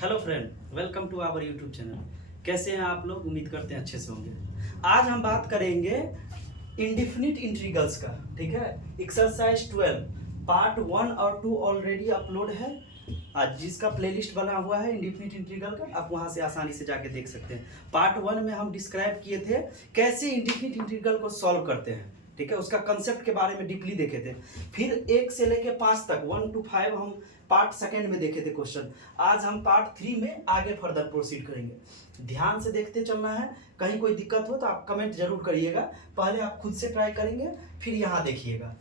Hello friend, welcome to our YouTube channel. कैसे हैं आप लोग? उम्मीद करते हैं अच्छे से होंगे। आज हम बात करेंगे इंडिफिनिट इंटीग्रल्स का। ठीक है, एक्सरसाइज 12 पार्ट 1 और 2 ऑलरेडी अपलोड है, आज जिसका प्लेलिस्ट बना हुआ है इंडिफिनिट इंटीग्रल का, आप वहां से आसानी से जाके देख सकते हैं। पार्ट 1 में हम डिस्क्राइब किए थे कैसे इंडिफिनिट इंटीग्रल को सॉल्व करते हैं। ठीक है, उसका कंसेप्ट के बारे में डीपली देखे थे। फिर 1 से लेके 5 तक 1 to 5 हम पार्ट सेकेंड में देखे थे क्वेश्चन। आज हम पार्ट 3 में आगे फर्दर प्रोसीड करेंगे। ध्यान से देखते चलना है, कहीं कोई दिक्कत हो तो आप कमेंट जरूर करिएगा। पहले आप खुद से ट्राई करेंगे, फिर यहाँ देखिएगा।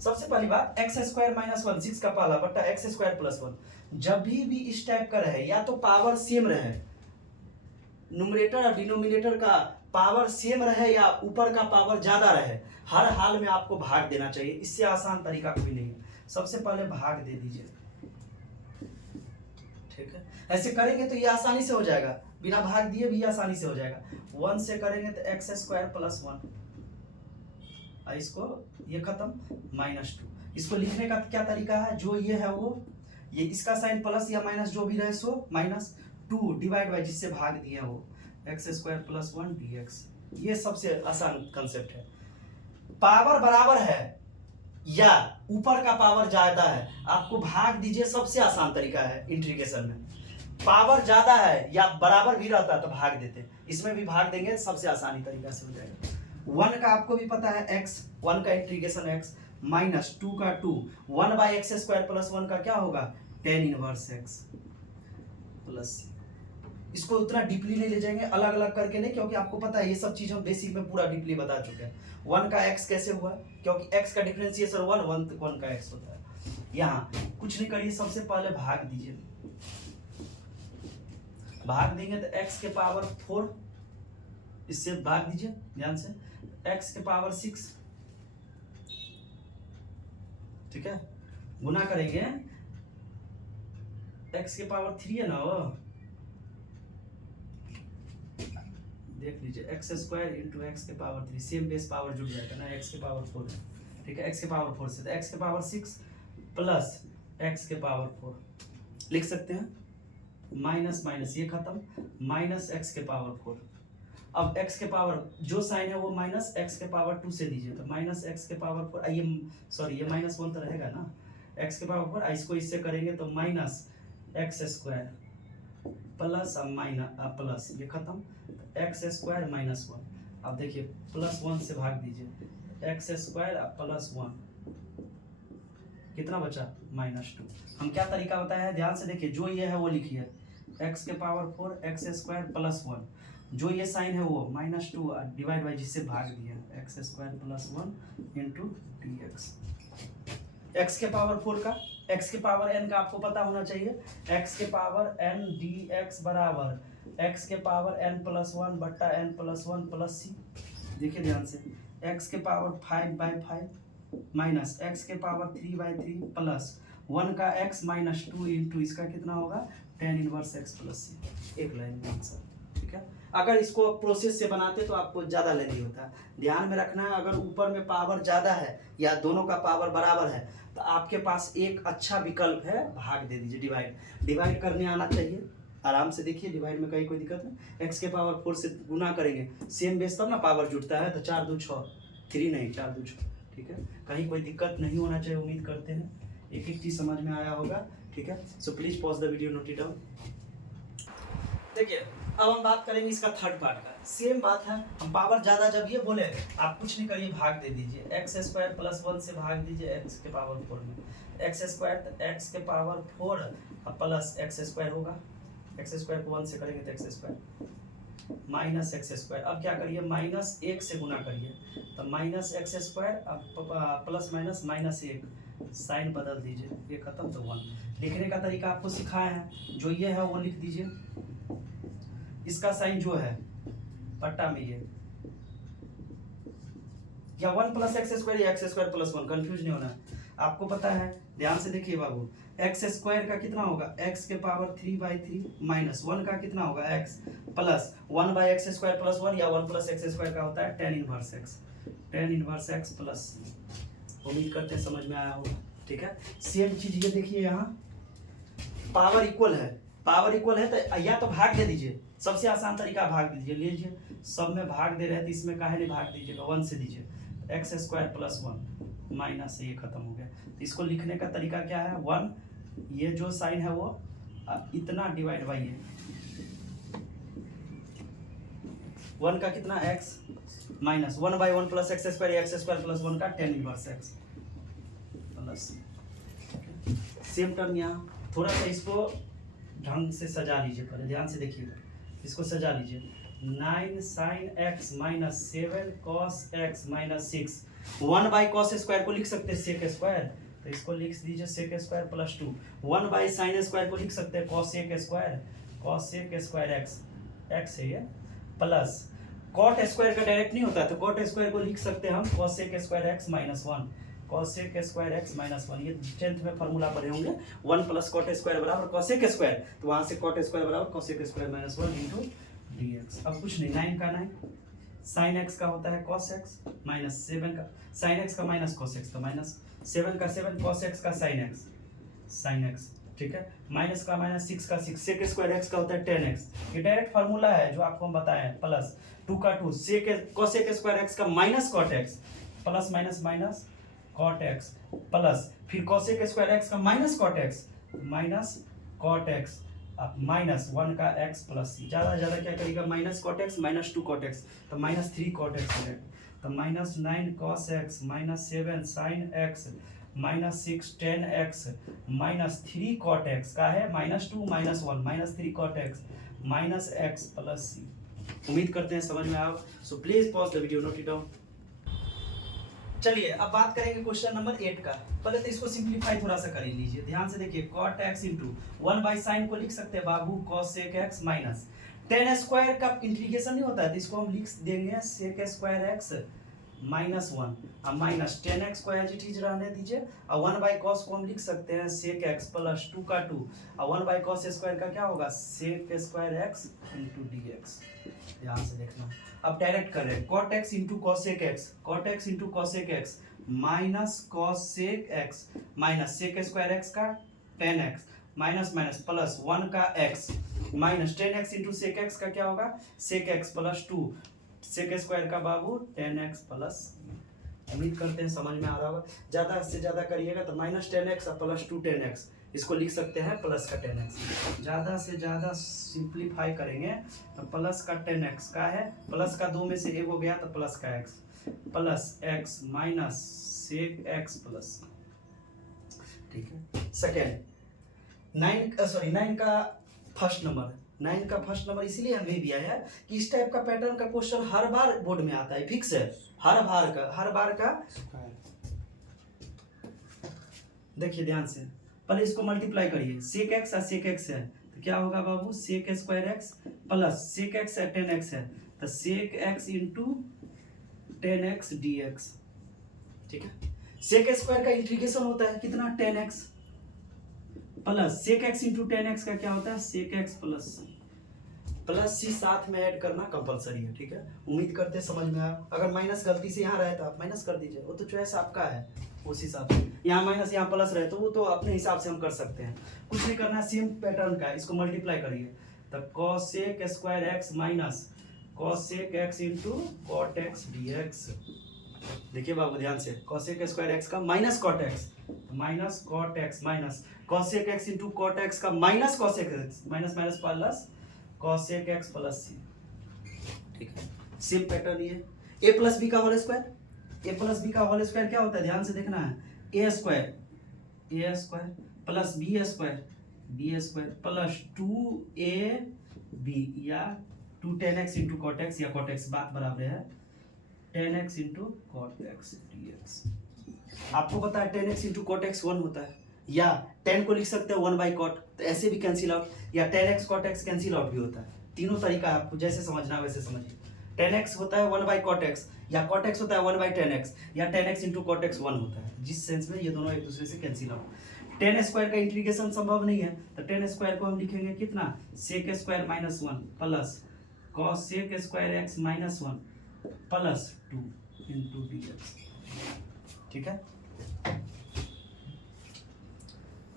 सबसे पहली बात, एक्स स्क्वायर माइनस 1 6 का पाला बट्टा एक्स स्क्वायर प्लस 1। जब भी इस टाइप का रहे, या तो पावर सेम रहे, न्यूमरेटर और डिनोमिनेटर का पावर सेम रहे या ऊपर का पावर ज्यादा रहे, हर हाल में आपको भाग देना चाहिए। इससे आसान तरीका कोई नहीं है। सबसे पहले भाग दे दीजिए। ठीक है, ऐसे करेंगे तो ये आसानी से हो जाएगा, बिना भाग दिए भी आसानी से हो जाएगा। 1 से करेंगे तो एक्स स्क्वायर प्लस 1, इसको ये खत्म माइनस 2। इसको लिखने का क्या तरीका है? जो ये है वो ये इसका साइन प्लस या माइनस जो भी रहे सो माइनस 2 डिवाइड बाय जिससे भाग दिया वो एक्स स्क्वायर प्लस 1 dx। ये सबसे आसान कंसेप्ट है। पावर बराबर है या ऊपर का पावर ज्यादा है, आपको भाग दीजिए। सबसे आसान तरीका है इंटीग्रेशन में। पावर ज्यादा है या बराबर भी रहता है तो भाग देते, इसमें भी भाग देंगे, सबसे आसानी तरीका से हो जाएगा। 1 का आपको भी पता है x, 1 का इंटीग्रेशन x माइनस 2 का 2, 1 बाई एक्स स्क्वायर प्लस 1 का क्या होगा? tan inverse x plus. इसको उतना डीपली नहीं ले जाएंगे, अलग अलग करके नहीं, क्योंकि आपको पता है ये सब चीज हम बेसिक में पूरा डीपली बता चुके हैं। 1 का x कैसे हुआ? क्योंकि x का डिफरेंशिएशन 1 का x होता है। यहाँ कुछ नहीं करिए, सबसे पहले भाग दीजिए। भाग देंगे तो x के पावर 4, इससे भाग दीजिए ध्यान से, x के पावर 6। ठीक है, गुना करेंगे x के पावर 3 है ना, वो देख लीजिए, एक्स स्क्वायर इंटू एक्स के पावर 3, सेम बेस पावर जुड़ जाएगा ना, एक्स के पावर 4 है। ठीक है, एक्स के पावर 4 से तो एक्स के पावर 6 प्लस एक्स के पावर 4 लिख सकते हैं। माइनस माइनस ये खत्म, माइनस एक्स के पावर 4। अब x के पावर जो साइन है वो माइनस x के पावर 2 से दीजिए, तो माइनस x के पावर 4, ये सॉरी ये माइनस 1 तो रहेगा ना, x के पावर 4, इसको इससे करेंगे तो minus X square plus minus plus ये खत्म, एक्स स्क्वायर माइनस 1। अब देखिए प्लस 1 से भाग दीजिए, एक्स स्क्वायर प्लस 1 कितना बचा? माइनस 2। हम क्या तरीका बताया है, ध्यान से देखिए। जो ये है वो लिखिए, एक्स के पावर 4 एक्स स्क्वायर प्लस 1, जो ये साइन है वो माइनस 2 डिवाइड बाई जिससे भाग दिया, x square plus 1 into D x. X के पावर 4 का, एक्स के पावर n का आपको पता होना चाहिए, एक्स के पावर n dx बराबर एक्स के पावर n प्लस 1 बट्टा n प्लस 1 प्लस c। देखिए ध्यान से, एक्स के पावर 5/5 माइनस एक्स के पावर 3/3 प्लस 1 का x माइनस 2 इंटू इसका कितना होगा? tan inverse x plus c। एक लाइन में आंसर। ठीक है, अगर इसको प्रोसेस से बनाते तो आपको ज़्यादा लेनी होता है। ध्यान में रखना है, अगर ऊपर में पावर ज़्यादा है या दोनों का पावर बराबर है तो आपके पास एक अच्छा विकल्प है, भाग दे दीजिए। डिवाइड करने आना चाहिए, आराम से देखिए। डिवाइड में कहीं कोई दिक्कत नहीं। एक्स के पावर 4 से गुना करेंगे, सेम बेस तब ना पावर जुड़ता है, तो 4 2 6, 3 नहीं 4 2 6। ठीक है, कहीं कोई दिक्कत नहीं होना चाहिए। उम्मीद करते हैं एक एक चीज़ समझ में आया होगा। ठीक है, सो please pause the video, note it down. देखिए, अब हम बात करेंगे इसका थर्ड पार्ट का। सेम बात है, हम पावर ज्यादा जब ये बोले आप कुछ नहीं करिए, भाग दे दीजिए। एक्स स्क्वायर प्लस 1 से भाग दीजिए एक्स के पावर 4 में, एक्स स्क्वायर तो एक्स के पावर 4 प्लस एक्स स्क्वायर होगा, एक्स स्क्वायर को 1 से करेंगे तो X square minus X square. अब क्या करिए, माइनस 1 से गुना करिए, तो minus X square plus minus minus 1, sign बदल दीजिए, ये खत्म तो 1। लिखने का तरीका आपको सिखाया है, जो ये है वो लिख दीजिए। इसका साइन जो है पट्टा में ये, या 1 प्लस एक्स स्क्वायर या एक्स स्क्वायर प्लस 1, कंफ्यूज नहीं होना है। आपको पता है, ध्यान से देखिए बाबू, एक्स स्क्वायर का कितना होगा? एक्स के पावर 3/3 माइनस 1 का कितना होगा? X plus 1 by x square plus 1, या 1 प्लस एक्स स्क्वायर का होता है tan inverse x, tan inverse x plus. उम्मीद करते हैं समझ में आया होगा। ठीक है, सेम चीज ये देखिए, यहाँ पावर इक्वल है, पावर इक्वल है तो या तो भाग दे दीजिए, सबसे आसान तरीका भाग दीजिए। लीजिए सब में भाग दे रहे हैं तो इसमें काहे नहीं भाग दीजिएगा, 1 से दीजिए, एक्स स्क्वायर प्लस 1 माइनस से ये खत्म हो गया। तो इसको लिखने का तरीका क्या है, 1 ये जो साइन है वो इतना डिवाइड बाई है, 1 का कितना x minus 1/1 plus X square plus 1 का 10 inverse x plus. Same term यहाँ थोड़ा सा इसको ढंग से सजा लीजिए, पहले ध्यान से देखिएगा, इसको सजा लीजिए। 9 sign X minus 7 cos X minus 6, 1 by cos square को लिख सकते हैं सेक स्क्वायर, तो इसको लिख दीजिए sec square plus 2, 1 by sine square को लिख सकते हैं कॉस सेक स्क्वायर एक्स है ये, प्लस कॉट स्क्वायर का डायरेक्ट नहीं होता है तो कॉट स्क्वायर को लिख सकते हैं हम cosec square x minus 1, cosec square x minus 1, ये 10th में फॉर्मूला पढ़े होंगे, 1 प्लस कॉट स्क्वायर बराबर कॉस सेक स्क्वायर, तो वहां से कॉट स्क्वायर बराबर cosec square minus 1 into dx। अब कुछ नहीं, 9 का 9 साइन एक्स का होता है कॉस एक्स माइनस 7 का साइन एक्स का माइनस कॉस एक्स का माइनस 7 का 7 कॉस एक्स का साइन एक्स, ठीक है, माइनस का माइनस 6 का 6 सेक स्क्वायर एक्स का होता है 10x, ये डायरेक्ट फार्मूला है जो आपको हम बताए हैं, प्लस 2 का 2 सेक कोसेक स्क्वायर एक्स का minus cot x plus minus minus cot x, plus फिर कोसेक स्क्वायर एक्स का माइनस कॉट एक्स अब माइनस 1 का x प्लस c, ज़्यादा ज़्यादा क्या करेगा minus cot x minus 2 cot X, तो माइनस 3 कॉट एक्स हो जाएगा, तो minus 9 cos X minus 7 sine X minus 6 10 X minus 3 cot x का है minus 2 minus 1 minus 3 cot x minus x plus c. उम्मीद करते हैं समझ में आओ, so please pause the video, note it down. चलिए अब बात करेंगे क्वेश्चन नंबर 8 का। पहले तो इसको सिंप्लीफाई थोड़ा सा कर लीजिए, ध्यान से देखिए, cot x into 1 by sine को लिख सकते हैं बाबू कॉस सेक एक्स माइनस 10 स्क्वायर का इंटीग्रेशन नहीं होता है तो इसको हम लिख देंगे सेक स्क्वायर एक्स माइनस 1 अब माइनस 10x को एज इट इज रहने दीजिए, और 1 बाई कॉस को हम लिख सकते हैं सेक एक्स प्लस 2 का 2 और 1 बाई कॉस स्क्वायर का क्या होगा sec square X into D X. ध्यान से देखना, अब डायरेक्ट कर रहे हैं cot x into cosec x minus cosec x minus sec square x का 10x माइनस माइनस प्लस 1 का x minus 10x into sec X का क्या होगा sec X plus 2 sec square का बाबू 10x प्लस। उम्मीद करते हैं समझ में आ रहा होगा, ज़्यादा से ज़्यादा करिएगा तो माइनस 10x और प्लस 2 10x इसको लिख सकते हैं प्लस का 10x। ज़्यादा से ज़्यादा सिंप्लीफाई करेंगे तो प्लस का 10x का है, प्लस का 2 में से एक हो गया तो प्लस का x plus x minus sec x plus, ठीक है। सेकेंड 9 का फर्स्ट नंबर इसीलिए हमें भी आया है कि इस टाइप का पैटर्न का क्वेश्चन हर बार बोर्ड में आता है, फिक्स है, हर बार का देखिए ध्यान से, पहले इसको मल्टीप्लाई करिए, सेक एक्स और सेक एक्स है तो क्या होगा बाबू sec square x plus sec x है 10x है तो सेक एक्स इंटू 10x dx, ठीक है। सेक स्क्वायर का इंटीग्रेशन होता है कितना 10x plus sec X into 10x का क्या होता है सेक एक्स प्लस सी साथ में ऐड करना कंपलसरी है, ठीक है। उम्मीद करते हैं समझ में आया, अगर माइनस गलती से यहाँ रहे तो आप माइनस कर दीजिए, वो तो चॉइस आपका है, उस हिसाब से यहाँ माइनस यहाँ प्लस रहे तो वो तो अपने हिसाब से हम कर सकते हैं, कुछ नहीं करना, सेम पैटर्न का इसको मल्टीप्लाई करिए तो cosec square x minus cosec x into cot x dx. देखिए बाबू ध्यान से, कॉसेक स्क्वायर एक्स का minus cot x minus cosec x into cot x का minus cosec x minus minus plus cosec x plus c, ठीक है। Same pattern ये a plus b का होल स्क्वायर क्या होता है ध्यान से देखना है a square plus b square plus 2ab या 2 10x इंटू कॉट एक्स या कॉट एक्स बात बराबर है 10x into cot x dx। आपको पता है 10x इंटू कॉट एक्स 1 होता है, या 10 को लिख सकते हैं 1 बाई कॉट, तो ऐसे भी कैंसिल आउट, या 10x cot x cancel out भी होता है, तीनों तरीका है, आपको जैसे समझना है वैसे समझिए। 10x होता है 1 बाई कॉट एक्स, या कॉट एक्स होता है 1 बाई 10x, या 10x इंटू कॉट एक्स 1 होता है, जिस सेंस में ये दोनों एक दूसरे से कैंसिल आउट। 10 स्क्वायर का इंटीग्रेशन संभव नहीं है तो 10 स्क्वायर को हम लिखेंगे कितना sec square minus 1 plus cosec square x minus 1 plus 2 into dx, ठीक है।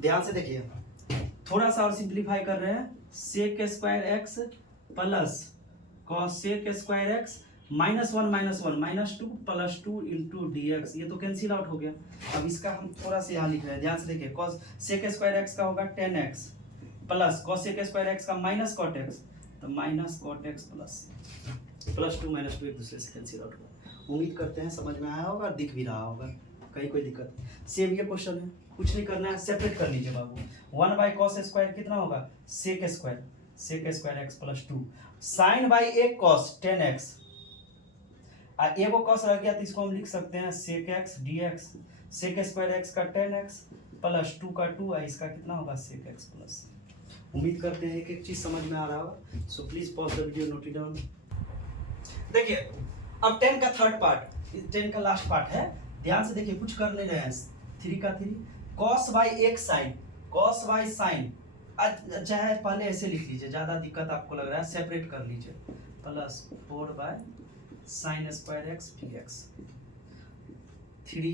ध्यान से देखिए, थोड़ा सा और सिंप्लीफाई कर रहे हैं, sec square x plus cosec square X -1 -2 +2 into D X, ये तो कैंसिल आउट हो गया। अब इसका हम थोड़ा सा यहाँ लिख रहे हैं, ध्यान से देखिए, कॉस सेक स्क्वायर एक्स का होगा 10x plus cosec square x का माइनस कॉट एक्स, तो माइनस कॉट एक्स +2 -2 एक दूसरे से कैंसिल आउट हुआ। उम्मीद करते हैं समझ में आया होगा, दिख भी रहा होगा, कहीं कोई दिक्कत नहीं। सेम ये क्वेश्चन है, कुछ नहीं करना है, सेपरेट कर लीजिए बाबू। 1 बाई कॉस स्क्वायर कितना होगा, sec square x +2 sine by एक कॉस 10x, एगो कॉस रह गया तो इसको हम लिख सकते हैं sec x D x, sec square x का 10x प्लस 2 का 2, इसका कितना होगा सेक एक्स प्लस। उम्मीद करते हैं एक एक चीज समझ में आ रहा होगा। सो please pause the video, note it down. देखिए अब 10 का थर्ड पार्ट, 10 का लास्ट पार्ट है, ध्यान से देखिए, कुछ कर नहीं रहे हैं। 3 का 3 कॉस बाई एक साइन, कॉस बाई साइन, चाहे पहले ऐसे लिख लीजिए, ज्यादा दिक्कत आपको लग रहा है सेपरेट कर लीजिए, plus 4 by sine square x D X. 3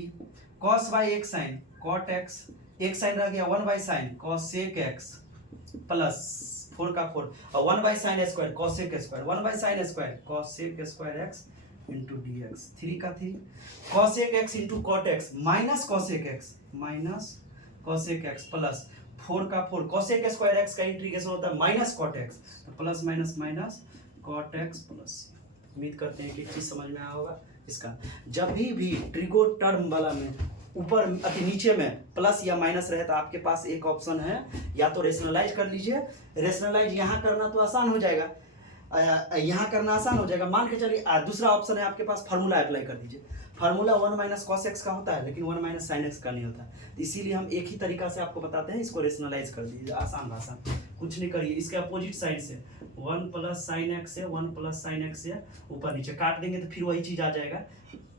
cos by एक साइन कॉट एक्स, एक साइन रह गया 1 by sine cos sec X plus 4 का 4 और 1 by sine square cosec square, 1 by sine square cosec square X into D X. 3 का 3 cos सेक X into cot x minus cos सेक X plus 4 का 4 cos सेक square x का integration होता है minus cot X, तो plus minus minus cot x plus. उम्मीद करते हैं कि चीज समझ में आया होगा। इसका जब भी ट्रिगो टर्म वाला में ऊपर अति नीचे में प्लस या माइनस रहे तो आपके पास एक ऑप्शन है, या तो रेशनलाइज कर लीजिए, रेशनलाइज यहाँ करना तो आसान हो जाएगा, यहाँ करना आसान हो जाएगा, मान के चलिए। दूसरा ऑप्शन है आपके पास, फार्मूला अप्लाई कर दीजिए। फार्मूला 1 माइनस कॉस एक्स का होता है, लेकिन 1 माइनस साइन एक्स का नहीं होता, इसीलिए हम एक ही तरीका से आपको बताते हैं, इसको रेशनलाइज कर दीजिए, आसान भाषा, कुछ नहीं करिए। इसके अपोजिट साइड से 1 प्लस साइन एक्स है, 1 प्लस साइन एक्स है, ऊपर नीचे काट देंगे तो फिर वही चीज आ जाएगा।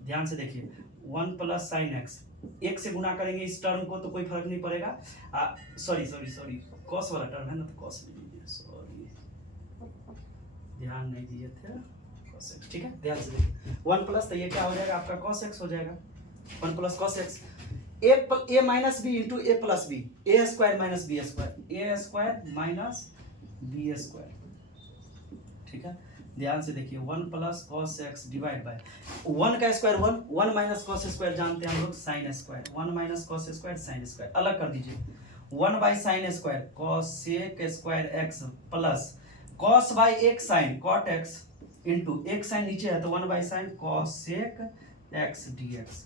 ध्यान से देखिए, 1 प्लस साइन एक्स, एक से गुना करेंगे इस टर्म को तो कोई फर्क नहीं पड़ेगा। सॉरी कॉस वाला टर्म है ना, तो कॉस ले लीजिए, सॉरी ध्यान नहीं दिए थे, कॉस एक्स, ठीक है, ध्यान से देखिए। 1 प्लस तो ये क्या हो जाएगा आपका कॉस एक्स हो जाएगा, 1 plus cos x, A minus b into a plus b, A square minus b square, A square minus b square, ठीक है। ध्यान से देखिए, 1 plus cos x divide by 1 का स्क्वायर 1 माइनस कॉस स्क्वायर जानते हैं हम लोग sine square, 1 minus cos square sine square, अलग कर दीजिए। 1 by sine square cosec square x plus cos by एक साइन कॉट एक्स इंटू एक साइन नीचे है तो 1 by sine cos sec x D x.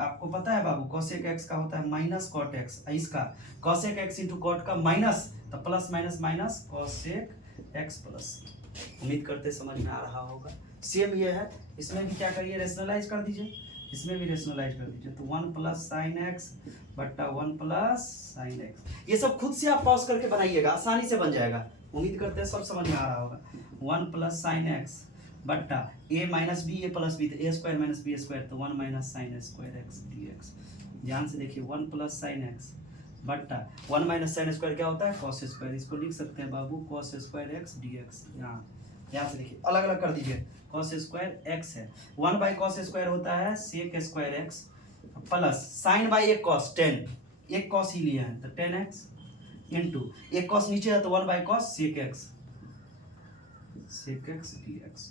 आपको पता है बाबू, कॉसेक एक्स का होता है माइनस कॉट एक्स, इसका कॉसेक एक्स इंटू कॉट का माइनस, तो plus minus minus cosec x plus. उम्मीद करते समझ में आ रहा होगा। सेम ये है, इसमें भी क्या करिए, रेशनलाइज कर दीजिए, इसमें भी रेशनलाइज कर दीजिए, तो 1 प्लस साइन एक्स बट्टा 1 प्लस साइन एक्स। ये सब खुद से आप पॉज करके बनाइएगा, आसानी से बन जाएगा। उम्मीद करते हैं सब समझ में आ रहा होगा। 1 प्लस साइन एक्स बट्टा ए माइनस बी, ए प्लस बी, तो a square minus b square, तो 1 minus sine square x D X. ध्यान से देखिए, 1 प्लस साइन एक्स बट्टा 1 माइनस साइन स्क्वायर क्या होता है, कॉस स्क्वायर, इसको लिख सकते हैं बाबू cos square x D x. यहाँ ध्यान से देखिए, अलग अलग कर दीजिए, कॉस स्क्वायर एक्स है, 1 बाई कॉस स्क्वायर होता है sec square x plus sine by एक कॉस 10, एक कॉस ही लिया है तो 10x इंटू एक कॉस नीचे है तो 1 by cos sec x D x.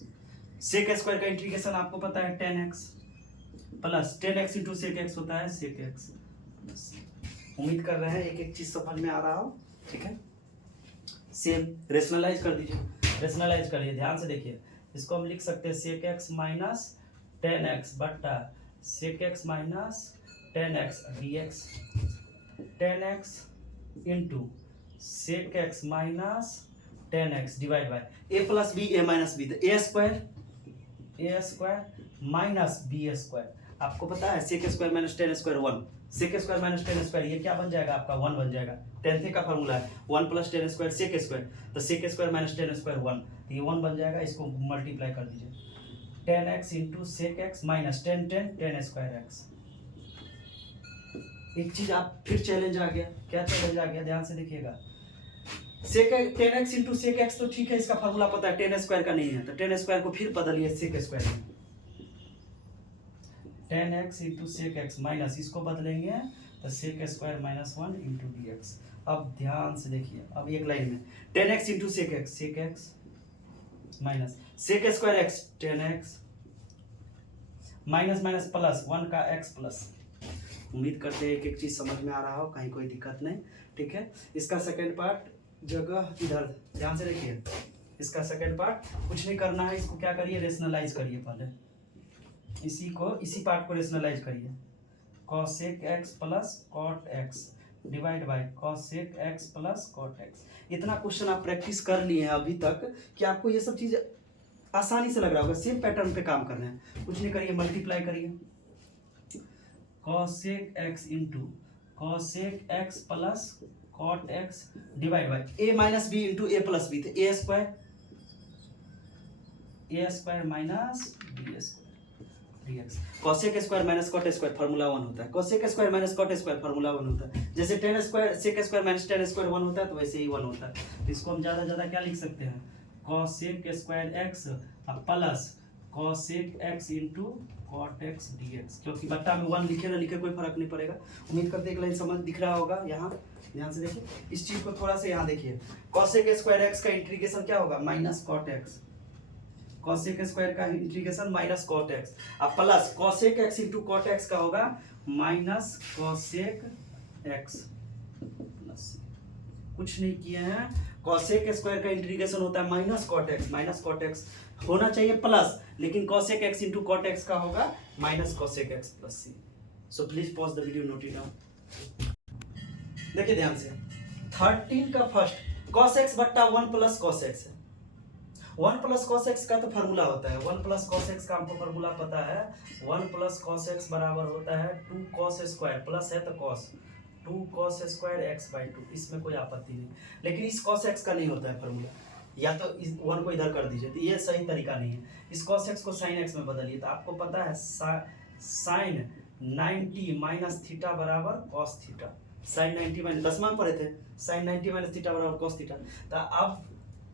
Sec square का इंटीग्रेशन आपको पता है 10x plus 10x into sec x होता है सेक एक्स। उम्मीद कर रहे हैं एक एक चीज समझ में आ रहा हो, ठीक है। सेम रेशनलाइज कर दीजिए, रेशनलाइज करिए, ध्यान से देखिए, इसको हम लिख सकते हैं सेक एक्स माइनस 10x बट्टा sec x minus 10x d x, 10x into sec x minus 10x divide by a plus b a minus b, तो a square minus b square. आपको पता है sec square minus 10 square 1, sec square minus 10 square, ये क्या बन जाएगा आपका 1 बन जाएगा। 10th का फॉर्मूला है 1 प्लस 10 स्क्वायर सेक स्क्वायर, तो सेक स्क्वायर माइनस 10 स्क्वायर 1, तो ये 1 बन जाएगा। इसको मल्टीप्लाई कर दीजिए, 10x into sec x minus 10 square x. एक चीज आप फिर चैलेंज आ गया, क्या चैलेंज आ गया, ध्यान से देखिएगा। सेक 10x इंटू सेक एक्स तो ठीक है, इसका फॉर्मूला पता है, 10 स्क्वायर का नहीं है, तो 10 स्क्वायर को फिर बदलिए सेक स्क्वायर में, 10x into sec x minus इसको बदलेंगे तो sec square minus 1 into D x. अब ध्यान से देखिए, अब एक लाइन में 10x into sec x minus sec square x 10x minus minus plus 1 का x प्लस। उम्मीद करते हैं एक चीज समझ में आ रहा हो, कहीं कोई दिक्कत नहीं, ठीक है। इसका सेकेंड पार्ट जगह इधर ध्यान से देखिए, इसका सेकेंड पार्ट कुछ नहीं करना है, इसको क्या करिए, रेशनलाइज करिए पहले, इसी पार्ट को रेशनलाइज करिए। cosec x plus cot x divide bye cosec x plus cot x। इतना क्वेश्चन आप प्रैक्टिस कर लिए हैं अभी तक कि आपको ये सब चीज आसानी से लग रहा होगा, सेम पैटर्न पे काम कर रहे हैं। कुछ नहीं करिए, मल्टीप्लाई करिए cosec x into cosec x plus cot x divide by a minus b into a plus b, थे a square minus b square cosec square minus cot square formula 1 होता है, cosec square minus cot square formula 1 होता है। जैसे 10 square sec square minus tan square 1 होता है, तो वैसे ही 1 होता है। तो इसको हम ज्यादा क्या लिख सकते हैं, cosec square x plus cosec x into cot x dx, क्योंकि बट्टा में 1 लिखे ना लिखे कोई फर्क नहीं पड़ेगा। उम्मीद करते एक लाइन समझ दिख रहा होगा। यहाँ ध्यान से देखिए, इस चीज को थोड़ा सा यहाँ देखिए, cosec स्क्वायर x का इंटीग्रेशन क्या होगा, minus cot x, cosec square का इंटीग्रेशन माइनस cot x, अब plus cosec x into cot x का होगा माइनस cosec x प्लस, कुछ नहीं किए हैं। cosec स्क्वायर का इंटीग्रेशन होता है माइनस cot x होना चाहिए प्लस, लेकिन cosec x into cot x का होगा minus cosec x plus c। So please pause the video, note it down. देखिए ध्यान से, 13 का फर्स्ट cos x बट्टा 1 प्लस cos x है। 1 प्लस cos x का तो फार्मूला होता है, 1 प्लस cos x का हमको फार्मूला पता है, 1 प्लस cos x बराबर होता है 2 cos स्क्वायर, प्लस है तो cos 2 cos square x by 2, इसमें कोई आपत्ति नहीं। लेकिन इस cos x का नहीं होता है फार्मूला, या तो इस 1 को इधर कर दीजिए, तो ये सही तरीका नहीं है। इस cos x को sin x में बदलिए, तो आपको पता है sin 90 माइनस थीटा बराबर cos थीटा, sin 90 माइनस 10 मान पढ़े थे, sin 90 माइनस थीटा बराबर cos थीटा। तो अब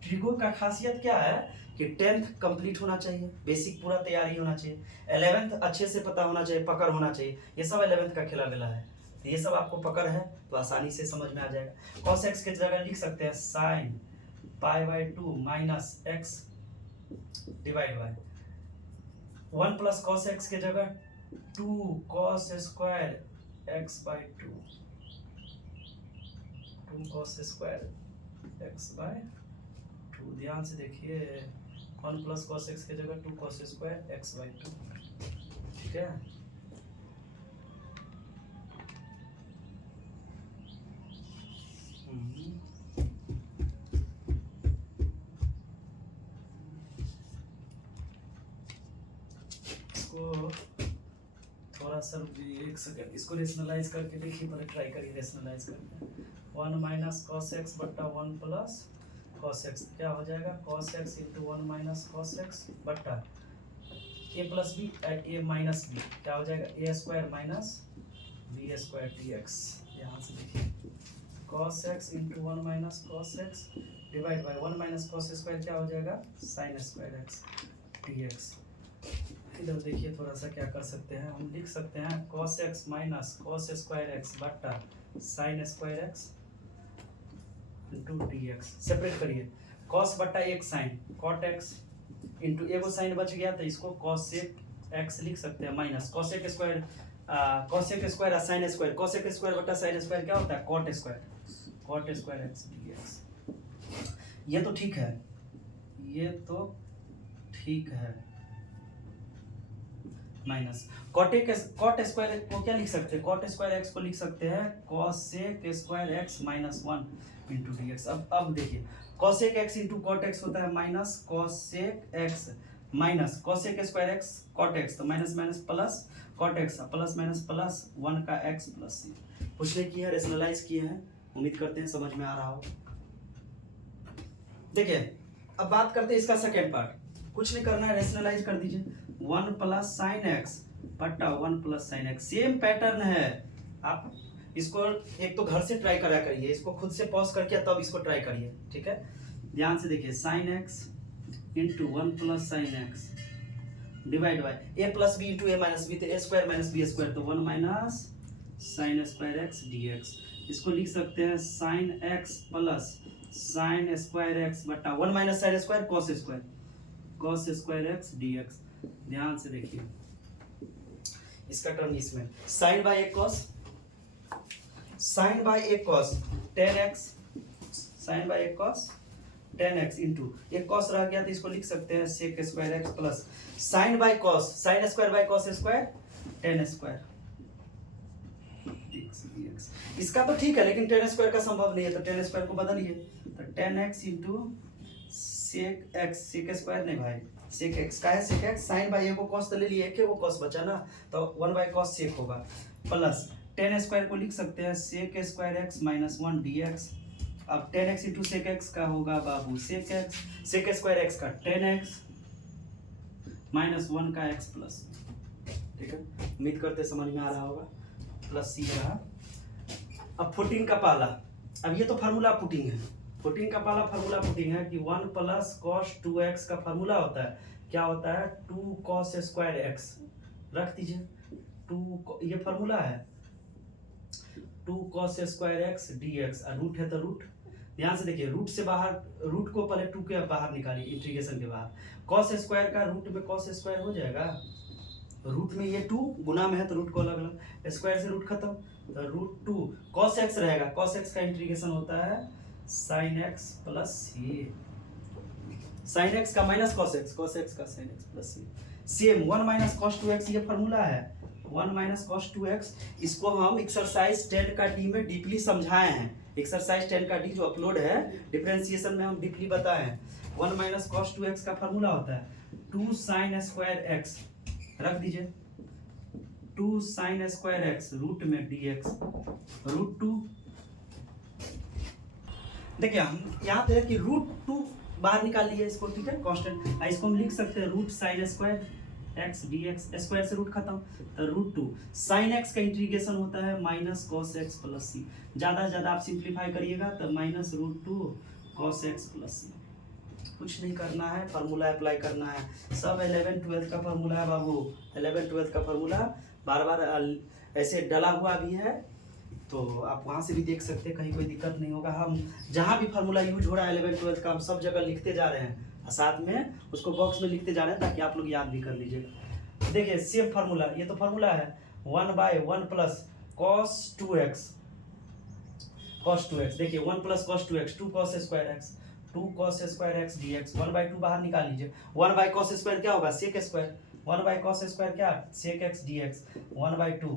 ट्रिगो का खासियत क्या है कि 10th कंप्लीट होना चाहिए, बेसिक पूरा तैयारी होना चाहिए, 11th अच्छे से पता होना चाहिए, पकड़ होना चाहिए। ये सब 11th का खेला बेला है, तो ये सब आपको पकड़ है तो आसानी से समझ में आ जाएगा। cos x के जगह लिख सकते हैं sin pi by 2 minus x divide by 1 plus cos x के जगह 2 cos square x by 2 cos square x by 2। ध्यान से देखिए, 1 प्लस cos x के जगह 2 cos स्क्वायर x बाई 2, ठीक है। इसको थोड़ा सा रुकिए, एक सेकंड, इसको रेशनलाइज करके देखिए, पहले ट्राई करिए रेशनलाइज करके। 1 माइनस cos x बट्टा 1 प्लस cos x क्या हो जाएगा, cos x into 1 minus cos x बट्टा a plus b a minus b, क्या हो जाएगा a square minus b square dx। यहाँ से देखिए cos x into 1 minus cos x divide by 1 minus cos square क्या हो जाएगा sin स्क्वायर x dx। इधर देखिए थोड़ा सा क्या कर सकते हैं, हम लिख सकते हैं cos x minus cos square x बट्टा sin square x into dx। Separate करिए, cos बट्टा एक sin cot x इंटू एगो साइन बच गया, तो इसको cosec x लिख सकते हैं minus cosec square sin square, cosec square बट्टा sin स्क्वायर क्या होता है cot स्क्वायर x dx। ये तो ठीक है, ये तो ठीक है, माइनस cot स्क्वायर को क्या लिख सकते हैं, cot स्क्वायर x को लिख सकते हैं cosec square x minus 1 into dx। अब देखिए cosec x into cot x होता है minus cosec x minus cosec square x cot x, तो minus minus plus cot x plus minus plus 1 का x प्लस c। कुछ नहीं किया, rationalise किए हैं, उम्मीद करते हैं समझ में आ रहा हो। देखिए अब बात करते हैं इसका सेकेंड पार्ट, कुछ नहीं करना है, रेशनलाइज कर दीजिए 1 प्लस साइन एक्स बट्टा 1 plus sine x, same pattern है। आप इसको एक तो घर से ट्राई करा करिए, इसको खुद से पॉज करके तब इसको ट्राई करिए, ठीक है। ध्यान से देखिए sine x into 1 plus sine x divide by a plus b into a minus b, तो a square minus b square, तो 1 minus sine square x dx। इसको लिख सकते हैं sine x plus sine square x बटा 1 minus sine square cos square x dx। ध्यान से देखिए इसका टर्म इसमें साइन बाय एक cos ten x sine by एक कॉस 10x इंटू एक कॉस रह गया तो इसको लिख सकते हैं sec square x plus sine by cos sine square by cos square 10 square dx। इसका तो ठीक है लेकिन 10 स्क्वायर का संभव नहीं है तो 10 स्क्वायर को बदलिए तो 10x into sec x sec square नहीं भाई सेक एक्स का है सेक एक्स साइन बाय एक को कॉस तो ले लिए एक वो कॉस बचा ना तो 1 बाय कॉस सेक होगा प्लस 10 स्क्वायर को लिख सकते हैं sec square x minus 1 dx। अब 10x इंटू सेक एक्स का होगा बाबू सेक स्क्वायर एक्स का 10x माइनस 1 का x प्लस। ठीक है उम्मीद करते समझ में आ रहा होगा प्लस सी रहा। अब फुटिंग का पाला अब ये तो फार्मूला पुटिंग है फुटिंग का पाला फार्मूला पुटिंग है कि 1 प्लस कॉस 2x का फार्मूला होता है क्या होता है 2 कॉस स्क्वायर एक्स रख दीजिए 2 ये फार्मूला है 2 कॉस स्क्वायर एक्स dx और रूट है तो रूट। ध्यान से देखिए रूट से बाहर रूट को पहले 2 के बाहर निकालिए इंटीग्रेशन के बाहर कॉस स्क्वायर का रूट में कॉस स्क्वायर हो जाएगा रूट में ये 2 गुना में है तो रूट को अलग अलग स्क्वायर से रूट खत्म तो रूट 2 कॉस एक्स रहेगा कॉस एक्स का इंटीग्रेशन होता है साइन एक्स प्लस ये साइन एक्स का माइनस कॉस एक्स का साइन एक्स प्लस ये सेम 1 माइनस कॉस 2x ये फार्मूला है 1 माइनस कॉस 2x। इसको हम एक्सरसाइज 10 का डी में डीपली समझाए हैं एक्सरसाइज 10 का डी जो अपलोड है डिफरेंशिएशन में हम डीपली बताए हैं 1 माइनस कॉस 2x का फार्मूला होता है 2 साइन स्क्वायर एक्स रख दीजिए 2 साइन स्क्वायर एक्स रूट में dx रूट 2। देखिए हम यहाँ पे कि रूट 2 बाहर निकाल लिए इसको ठीक है कांस्टेंट इसको हम लिख सकते हैं root sine square x dx square से रूट खत्म तो रूट 2 साइन एक्स का इंटीग्रेशन होता है minus cos x plus c ज़्यादा से ज़्यादा आप सिंप्लीफाई करिएगा तो minus root 2 cos x plus c. कुछ नहीं करना है फार्मूला अप्लाई करना है सब 11 12 का फार्मूला है बाबू 11 12 का फार्मूला बार बार ऐसे डला हुआ भी है तो आप वहाँ से भी देख सकते हैं कहीं कोई दिक्कत नहीं होगा। हम जहाँ भी फार्मूला यूज हो रहा है 11 12 का हम सब जगह लिखते जा रहे हैं और साथ में उसको बॉक्स में लिखते जा रहे हैं ताकि आप लोग याद भी कर लीजिए। देखिए सेम फार्मूला ये तो फार्मूला है 1 बाय 1 प्लस कॉस 2x देखिए 1 plus cos 2x 2 cos square x 2 cos square x dx 1 by 2 बाहर निकाल लीजिए 1 बाय कॉस स्क्वायर क्या होगा sec square 1 by cos square क्या सेक एक्स dx 1 बाय 2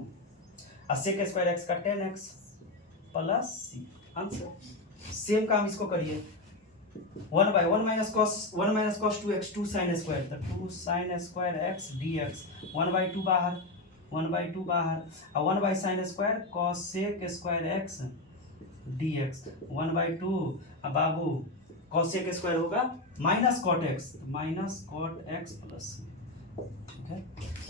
और सेक स्क्वायर एक्स का 10x plus C answer. Same काम इसको करिए 1 by 1 minus cos 2x 2 sine square तो 2 sine square x dx 1 by 2 बाहर 1 बाय 2 बाहर और 1 by sine square cosec square x dx 1 by 2 अब बाबू कॉस सेक स्क्वायर होगा माइनस कॉट एक्स प्लस ठीक है।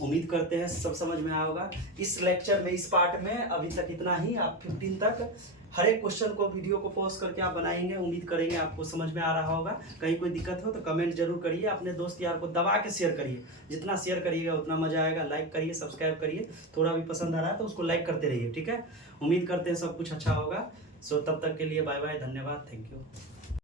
उम्मीद करते हैं सब समझ में आया होगा। इस लेक्चर में इस पार्ट में अभी तक इतना ही। आप 15 तक हर एक क्वेश्चन को वीडियो को पॉज करके आप बनाएंगे। उम्मीद करेंगे आपको समझ में आ रहा होगा। कहीं कोई दिक्कत हो तो कमेंट जरूर करिए। अपने दोस्त यार को दबा के शेयर करिए। जितना शेयर करिएगा उतना मजा आएगा। लाइक करिए, सब्सक्राइब करिए। थोड़ा भी पसंद आ रहा है तो उसको लाइक करते रहिए। ठीक है, उम्मीद करते हैं सब कुछ अच्छा होगा। सो तब तक के लिए बाय बाय, धन्यवाद, थैंक यू।